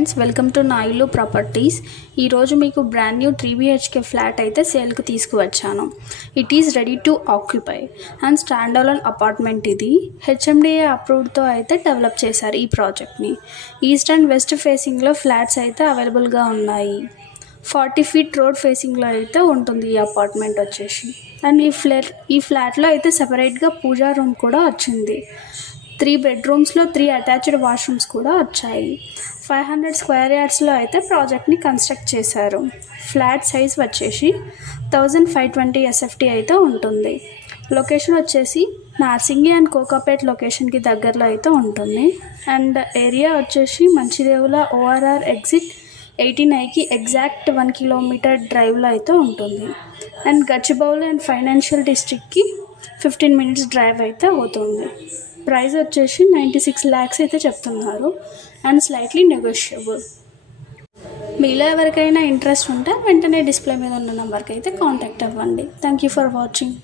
Friends, welcome to నాయిలు properties. ఈరోజు మీకు బ్రాండ్ న్యూ 3 BHK ఫ్లాట్ అయితే సేల్కి తీసుకువచ్చాను. It is ready to occupy and stand alone apartment. ఇది HMDA అప్రూవ్డ్తో అయితే డెవలప్ చేశారు ఈ ప్రాజెక్ట్ని. ఈస్ట్ అండ్ వెస్ట్ ఫేసింగ్లో ఫ్లాట్స్ అయితే అవైలబుల్గా ఉన్నాయి. 40 feet రోడ్ ఫేసింగ్లో అయితే ఉంటుంది ఈ అపార్ట్మెంట్ వచ్చేసి. అండ్ ఈ ఫ్లాట్లో అయితే సెపరేట్గా పూజా రూమ్ కూడా వచ్చింది. 3 bedrooms, 3 అటాచ్డ్ వాష్రూమ్స్ కూడా వచ్చాయి. 500 square yardsలో అయితే ప్రాజెక్ట్ని కన్స్ట్రక్ట్ చేశారు. ఫ్లాట్ సైజ్ వచ్చేసి 1520 SFT అయితే ఉంటుంది. లొకేషన్ వచ్చేసి నార్సింగి అండ్ కోకాపేట్ లొకేషన్కి దగ్గరలో అయితే ఉంటుంది. అండ్ ఏరియా వచ్చేసి మంచిదేవుల ORR ఎగ్జిట్ 89కి ఎగ్జాక్ట్ 1 kilometer డ్రైవ్లో అయితే ఉంటుంది. అండ్ గచ్చిబౌలి అండ్ ఫైనాన్షియల్ డిస్ట్రిక్ట్కి 15 minutes డ్రైవ్ అయితే అవుతుంది. ప్రైస్ వచ్చేసి 96 lakhs అయితే చెప్తున్నారు అండ్ స్లైట్లీ నెగోషియబుల్. మీలో ఎవరికైనా ఇంట్రెస్ట్ ఉంటే వెంటనే డిస్ప్లే మీద ఉన్న నెంబర్కి అయితే కాంటాక్ట్ అవ్వండి. Thank you for watching.